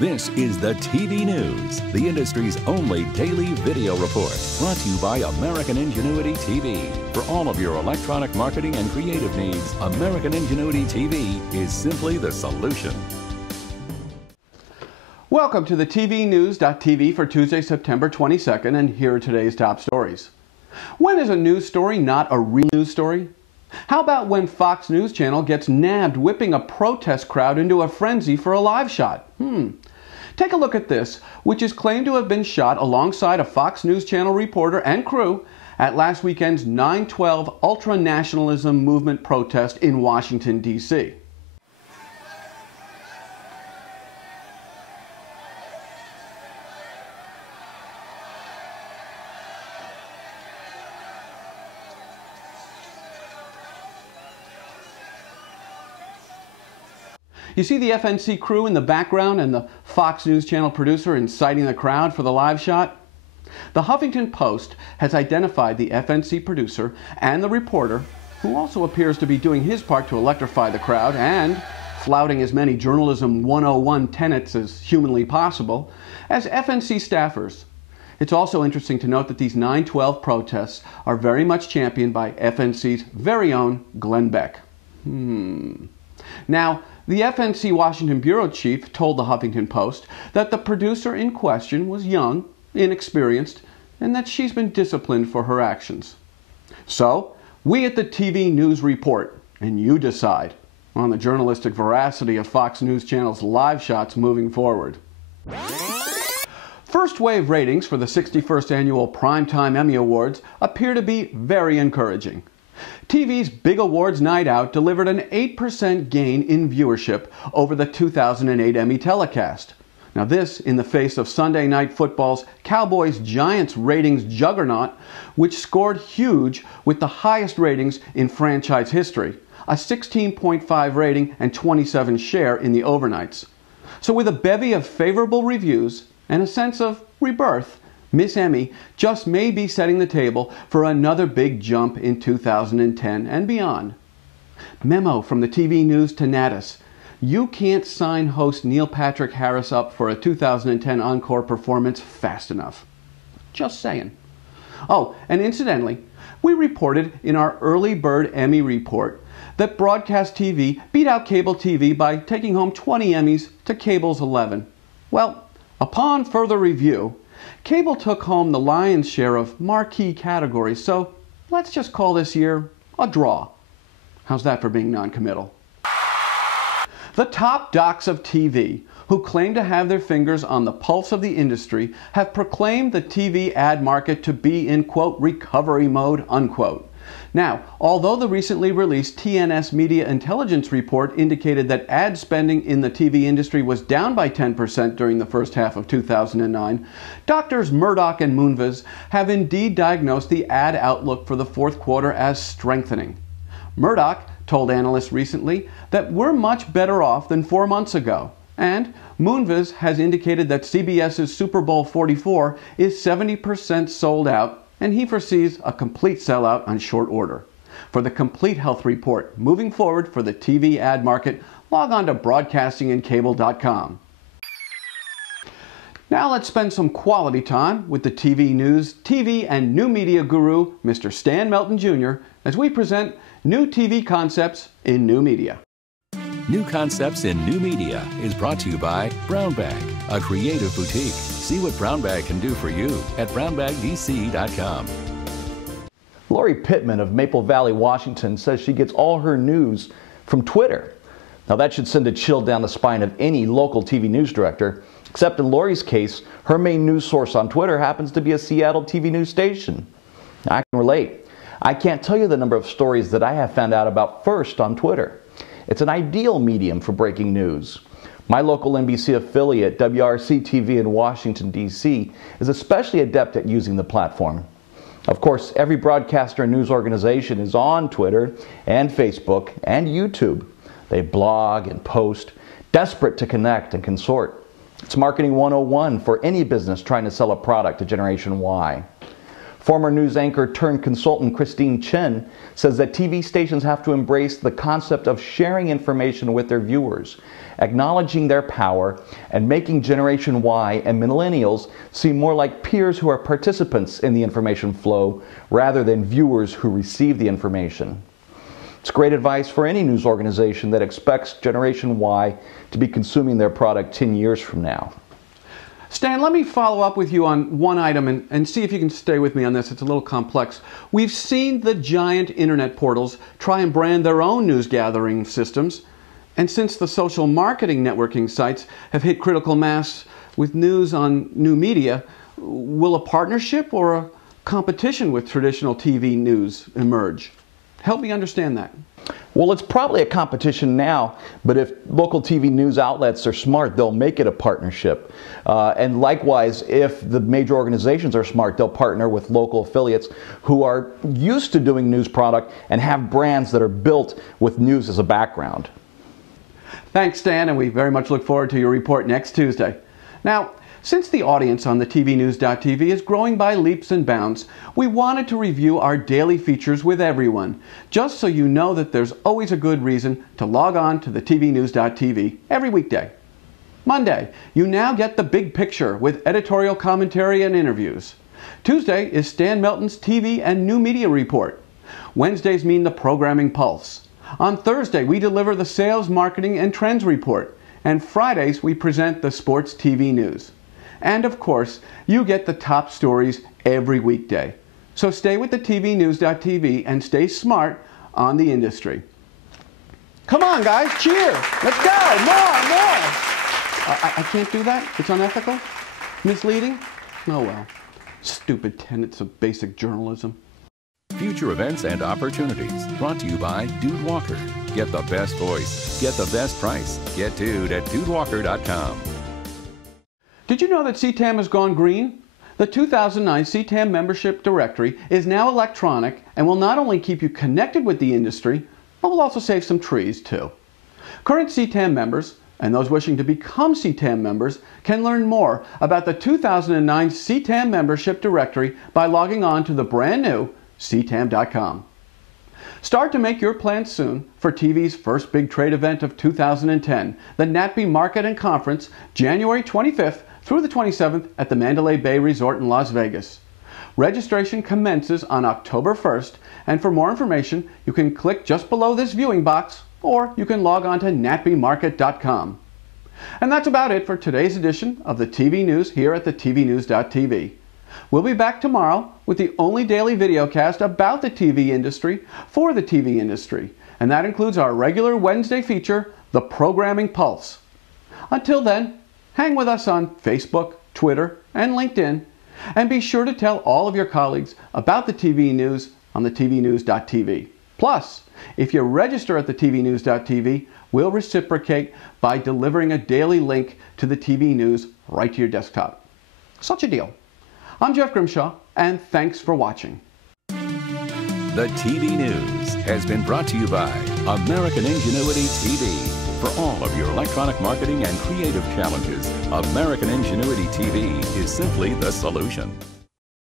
This is the TV News, the industry's only daily video report, brought to you by American Ingenuity TV. For all of your electronic marketing and creative needs, American Ingenuity TV is simply the solution. Welcome to the TVNews.TV for Tuesday, September 22nd, and here are today's top stories. When is a news story not a real news story? How about when Fox News Channel gets nabbed whipping a protest crowd into a frenzy for a live shot? Take a look at this, which is claimed to have been shot alongside a Fox News Channel reporter and crew at last weekend's 9/12 ultra-nationalism movement protest in Washington, D.C. You see the FNC crew in the background and the Fox News Channel producer inciting the crowd for the live shot? The Huffington Post has identified the FNC producer and the reporter, who also appears to be doing his part to electrify the crowd and flouting as many journalism 101 tenets as humanly possible, as FNC staffers. It's also interesting to note that these 9/12 protests are very much championed by FNC's very own Glenn Beck. Now, the FNC Washington bureau chief told the Huffington Post that the producer in question was young, inexperienced, and that she's been disciplined for her actions. So, we at the TV News report, and you decide on the journalistic veracity of Fox News Channel's live shots moving forward. First wave ratings for the 61st annual Primetime Emmy Awards appear to be very encouraging. TV's Big Awards Night Out delivered an 8% gain in viewership over the 2008 Emmy telecast. Now this in the face of Sunday Night Football's Cowboys-Giants ratings juggernaut, which scored huge with the highest ratings in franchise history, a 16.5 rating and 27 share in the overnights. So with a bevy of favorable reviews and a sense of rebirth, Miss Emmy just may be setting the table for another big jump in 2010 and beyond. Memo from the TV News to Natus. You can't sign host Neil Patrick Harris up for a 2010 encore performance fast enough. Just saying. Oh, and incidentally, we reported in our Early Bird Emmy report that broadcast TV beat out cable TV by taking home 20 Emmys to cable's 11. Well, upon further review, cable took home the lion's share of marquee categories, so let's just call this year a draw. How's that for being non-committal? The top docs of TV, who claim to have their fingers on the pulse of the industry, have proclaimed the TV ad market to be in, quote, recovery mode, unquote. Now, although the recently released TNS Media Intelligence report indicated that ad spending in the TV industry was down by 10% during the first half of 2009, Drs. Murdoch and Moonves have indeed diagnosed the ad outlook for the fourth quarter as strengthening. Murdoch told analysts recently that we're much better off than 4 months ago, and Moonves has indicated that CBS's Super Bowl 44 is 70% sold out, and he foresees a complete sellout on short order. For the complete health report moving forward for the TV ad market, log on to broadcastingandcable.com. Now let's spend some quality time with the TV News, TV and new media guru, Mr. Stan Melton Jr., as we present new TV concepts in new media. New Concepts in New Media is brought to you by Brown Bag, a creative boutique. See what Brown Bag can do for you at brownbagdc.com. Lori Pittman of Maple Valley, Washington says she gets all her news from Twitter. Now that should send a chill down the spine of any local TV news director, except in Lori's case, her main news source on Twitter happens to be a Seattle TV news station. I can relate. I can't tell you the number of stories that I have found out about first on Twitter. It's an ideal medium for breaking news. My local NBC affiliate, WRC-TV in Washington, D.C., is especially adept at using the platform. Of course, every broadcaster and news organization is on Twitter and Facebook and YouTube. They blog and post, desperate to connect and consort. It's marketing 101 for any business trying to sell a product to Generation Y. Former news anchor turned consultant Christine Chen says that TV stations have to embrace the concept of sharing information with their viewers, acknowledging their power, and making Generation Y and millennials seem more like peers who are participants in the information flow rather than viewers who receive the information. It's great advice for any news organization that expects Generation Y to be consuming their product 10 years from now. Stan, let me follow up with you on one item and see if you can stay with me on this. It's a little complex. We've seen the giant internet portals try and brand their own news gathering systems. And since the social marketing networking sites have hit critical mass with news on new media, will a partnership or a competition with traditional TV news emerge? Help me understand that. Well, it's probably a competition now, but if local TV news outlets are smart, they'll make it a partnership. And likewise, if the major organizations are smart, they'll partner with local affiliates who are used to doing news product and have brands that are built with news as a background. Thanks, Stan, and we very much look forward to your report next Tuesday. Now, since the audience on the TVNews.tv is growing by leaps and bounds, we wanted to review our daily features with everyone, just so you know that there's always a good reason to log on to the TVNews.tv every weekday. Monday, you now get the big picture with editorial commentary and interviews. Tuesday is Stan Melton's TV and New Media Report. Wednesdays mean the Programming Pulse. On Thursday, we deliver the Sales, Marketing, and Trends Report. And Fridays, we present the Sports TV News. And of course, you get the top stories every weekday. So stay with the TVNews.tv and stay smart on the industry. Come on, guys, cheer! Let's go! More! I can't do that? It's unethical? Misleading? Oh well. Stupid tenets of basic journalism. Future events and opportunities brought to you by Dude Walker. Get the best voice. Get the best price. Get Dude at DudeWalker.com. Did you know that CTAM has gone green? The 2009 CTAM membership directory is now electronic and will not only keep you connected with the industry, but will also save some trees too. Current CTAM members and those wishing to become CTAM members can learn more about the 2009 CTAM membership directory by logging on to the brand new CTAM.com. Start to make your plans soon for TV's first big trade event of 2010, the NATPE Market and Conference, January 25th through the 27th at the Mandalay Bay Resort in Las Vegas. Registration commences on October 1st, and for more information, you can click just below this viewing box, or you can log on to natpemarket.com. And that's about it for today's edition of the TV News here at the TVNews.tv. We'll be back tomorrow with the only daily videocast about the TV industry for the TV industry, and that includes our regular Wednesday feature, The Programming Pulse. Until then, hang with us on Facebook, Twitter, and LinkedIn, and be sure to tell all of your colleagues about the TV News on the TVNews.tv. Plus, if you register at the TVNews.tv, we'll reciprocate by delivering a daily link to the TV News right to your desktop. Such a deal. I'm Jeff Grimshaw, and thanks for watching. The TV News has been brought to you by American Ingenuity TV. For all of your electronic marketing and creative challenges, American Ingenuity TV is simply the solution.